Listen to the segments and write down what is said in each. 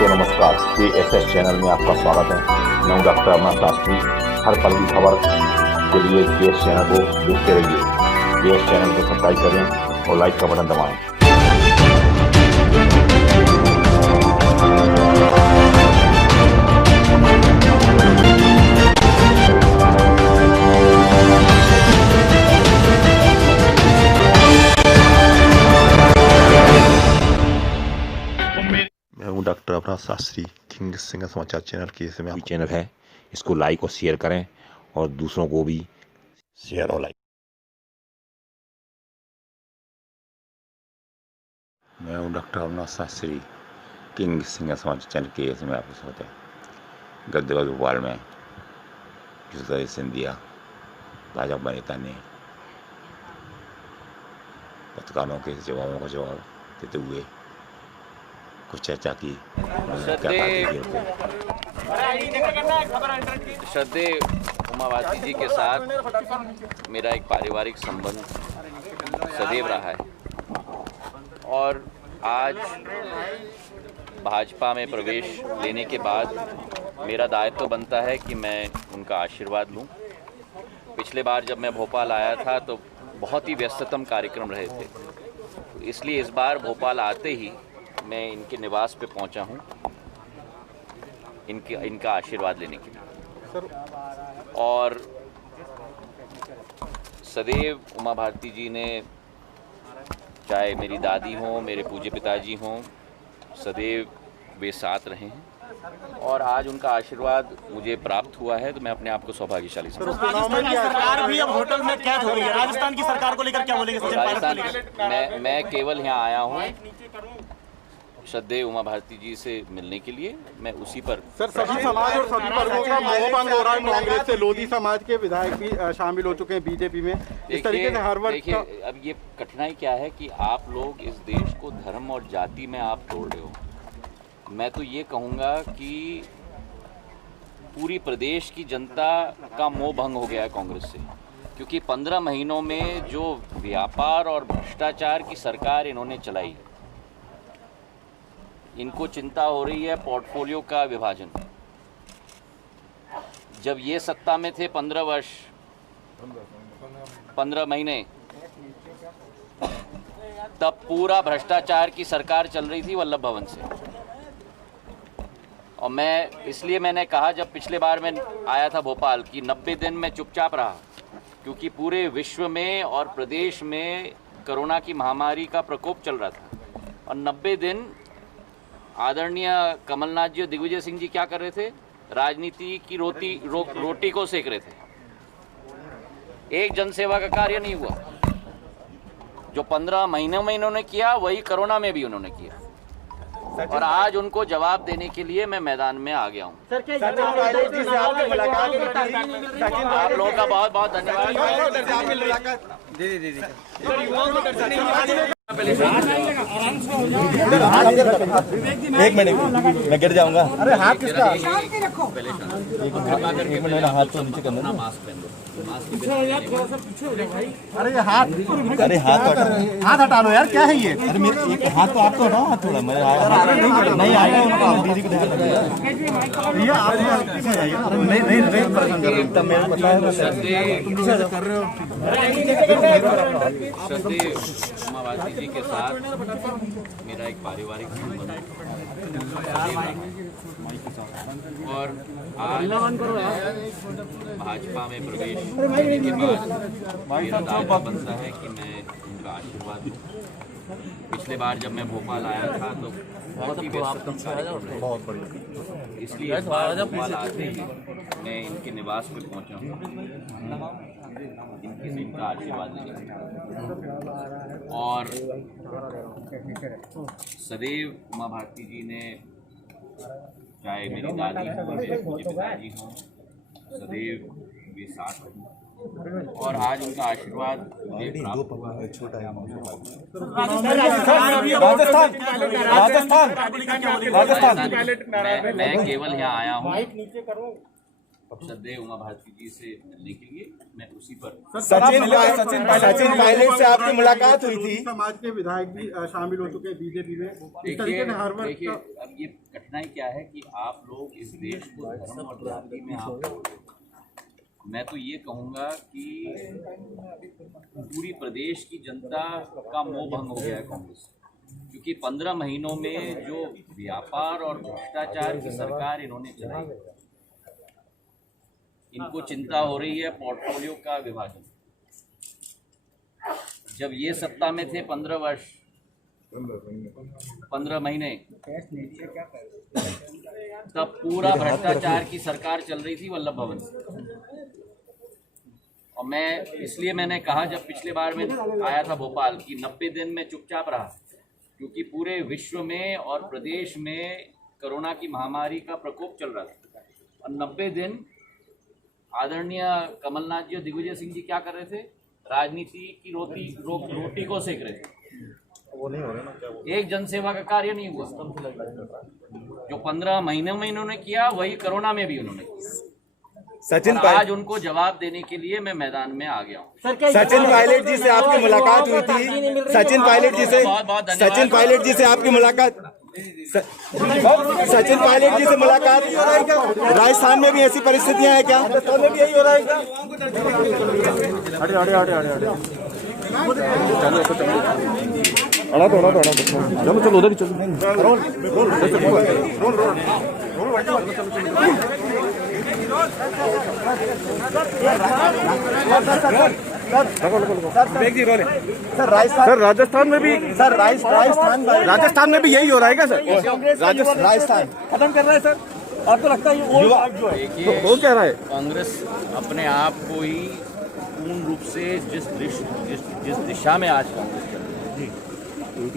दोस्तों नमस्कार, ASS channel में आपका स्वागत है। मैं हूं डॉक्टर अमर शास्त्री। हर पल की खबर के लिए एएस चैनल को देखते रहिए। एएस चैनल को सब्सक्राइब करें और लाइक का बटन दबाएं। मैं हूं डॉक्टर अमर शास्त्री। किंग सिंगर समाचार चैनल के इसमें चैनल है, इसको लाइक और शेयर करें और दूसरों को भी शेयर और लाइक। मैं हूं डॉक्टर अमर शास्त्री। किंग सिंगर समाचार चैनल के इसमें आपको स्वागत है। गद्देबाज भोपाल में जिस सिंधिया भाजपा नेता ने पत्रकारों के जवाबों का जवाब देते हुए कुछ चर्चा की। श्रद्धेय उमा भारती जी के साथ मेरा एक पारिवारिक संबंध सदैव रहा है और आज भाजपा में प्रवेश लेने के बाद मेरा दायित्व बनता है कि मैं उनका आशीर्वाद लूं। पिछले बार जब मैं भोपाल आया था तो बहुत ही व्यस्ततम कार्यक्रम रहे थे, इसलिए इस बार भोपाल आते ही मैं इनके निवास पे पहुंचा हूं इनका आशीर्वाद लेने के लिए। और सदैव उमा भारती जी ने, चाहे मेरी दादी हों, मेरे पूज्य पिताजी हों, सदैव वे साथ रहे हैं और आज उनका आशीर्वाद मुझे प्राप्त हुआ है तो मैं अपने आप को सौभाग्यशाली समझता हूं। राजस्थान की सरकार भी अब होटल में कैद हो गई है। राजस्थान की सरकार को लेकर क्या बोलेंगे? राजस्थान मैं केवल यहाँ आया हूँ श्रद्धेय उमा भारती जी से मिलने के लिए। मैं उसी पर सर, सभी समाज और सभी वर्गों का मोहभंग हो रहा है। कांग्रेस से लोधी समाज के विधायक भी शामिल हो चुके हैं बीजेपी में। इस तरीके से हर वर्ग देखिए, अब ये कठिनाई क्या है कि आप लोग इस देश को धर्म और जाति में आप तोड़ रहे हो। मैं तो ये कहूँगा कि पूरी प्रदेश की जनता का मोह भंग हो गया है कांग्रेस से, क्योंकि 15 महीनों में जो व्यापार और भ्रष्टाचार की सरकार इन्होंने चलाई, इनको चिंता हो रही है पोर्टफोलियो का विभाजन। जब ये सत्ता में थे 15 वर्ष 15 महीने, तब पूरा भ्रष्टाचार की सरकार चल रही थी वल्लभ भवन से। और मैंने कहा जब पिछले बार मैं आया था भोपाल कि 90 दिन मैं चुपचाप रहा, क्योंकि पूरे विश्व में और प्रदेश में कोरोना की महामारी का प्रकोप चल रहा था। और 90 दिन आदरणीय कमलनाथ जी और दिग्विजय सिंह जी क्या कर रहे थे? राजनीति की रोटी को सेक रहे थे। एक जनसेवा का कार्य नहीं हुआ। जो 15 महीनों में इन्होंने किया वही कोरोना में भी उन्होंने किया। और आज उनको जवाब देने के लिए मैं मैदान में आ गया हूँ। आप लोगों का बहुत बहुत धन्यवाद। एक मिनट, मैं गिर जाऊंगा। अरे हाथ किसका? एक मिनट, हाथ तो नीचे करना ना। मास्क पहन लो। अरे हाथ हटा लो यार, क्या है ये? अरे मेरे एक हाथ तो आप तो हटाओ, हाथ थोड़ा मेरे नहीं आएगा उनका। दीदी को ध्यान रखिए। ये आप पीछे जाइए। नहीं परेशान कर रहे हो, तब मेरे को बताया कर रहे हो। श्रद्धेय उमा भारती जी के साथ मेरा एक पारिवारिक संबंध और आज भाजपा में प्रवेश करने के बाद मेरा दायित्व बनता है कि मैं उनका आशीर्वाद दूं। पिछले बार जब मैं भोपाल आया था तो बहुत ही व्यस्ततम कार्यक्रम रहे, इसलिए इस बार भोपाल आते ही मैं इनके निवास पे पहुंचा हूँ इनका आशीर्वाद लेने। और सदैव उमा भारती जी ने, चाहे मेरी दादी हो, मेरे पूज्य पिताजी हों, सदैव वे साथ रहे और आज उनका आशीर्वाद मुझे प्राप्त हुआ है। राजस्थान मैं केवल यहाँ आया हूँ श्रद्धेय उमा भारती जी से मिलने के लिए मैं उसी पर सचिन पायलट से आपकी मुलाकात हुई थी। समाज के विधायक भी शामिल हो चुके हैं बीजेपी में। इस तरीके से हर देखिए वक्त अब ये कठिनाई क्या है कि आप लोग इस देश को धर्म और जाति में आप, मैं तो ये कहूँगा कि पूरी प्रदेश की जनता का मोह भंग हो गया है कांग्रेस, क्योंकि 15 महीनों में जो व्यापार और भ्रष्टाचार की सरकार इन्होंने चलाई, इनको चिंता हो रही है पोर्टफोलियो का विभाजन। जब ये सत्ता में थे 15 महीने, तब पूरा भ्रष्टाचार की सरकार चल रही थी वल्लभ भवन से। और मैंने कहा जब पिछले बार मैं आया था भोपाल कि 90 दिन में चुपचाप रहा, क्योंकि पूरे विश्व में और प्रदेश में कोरोना की महामारी का प्रकोप चल रहा था। और 90 दिन आदरणीय कमलनाथ जी और दिग्विजय सिंह जी क्या कर रहे थे? राजनीति की रोटी को सेक रहे थे। वो नहीं हो रहा ना, एक जनसेवा का कार्य नहीं हुआ। जो 15 महीनों में इन्होंने किया वही कोरोना में भी उन्होंने किया। आज उनको जवाब देने के लिए मैं मैदान में आ गया हूँ। सचिन पायलट जी से आपकी मुलाकात हुई थी। सचिन पायलट जी से आपकी मुलाकात सचिन पायलट जी से मुलाकात राजस्थान में भी ऐसी परिस्थितियां हैं क्या? राजस्थान में भी यही हो रहा है क्या? चलो उधर ही सर राजस्थान में भी राजस्थान में भी यही हो रहा है क्या सर? राजस्थान खत्म कर रहा है सर, आपको लगता है देखिए वो क्या रहा है? कांग्रेस अपने आप को ही पूर्ण रूप से जिस दिशा में आज कांग्रेस चल रही है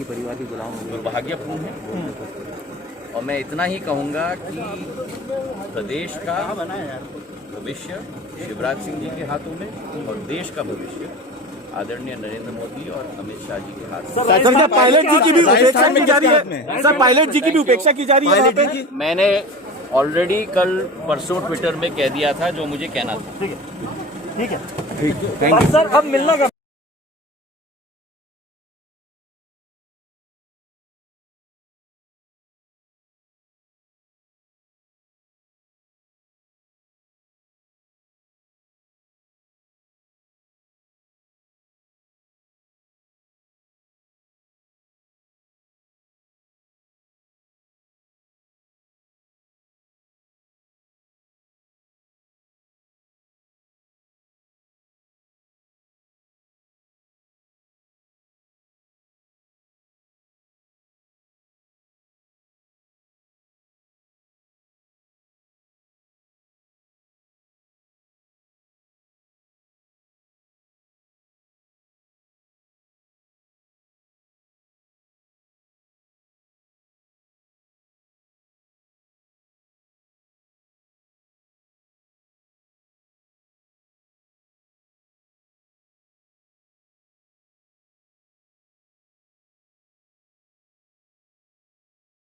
परिवार की गुलाम दुर्भाग्यपूर्ण है। और मैं इतना ही कहूँगा कि प्रदेश का भविष्य शिवराज सिंह जी के हाथों में और देश का भविष्य आदरणीय नरेंद्र मोदी और अमित शाह जी के हाथ में। सर पायलट जी की भी उपेक्षा की जा रही है। सर पायलट जी की भी उपेक्षा की जा रही है। मैंने ऑलरेडी कल परसों ट्विटर में कह दिया था जो मुझे कहना था। ठीक है। सर अब मिलना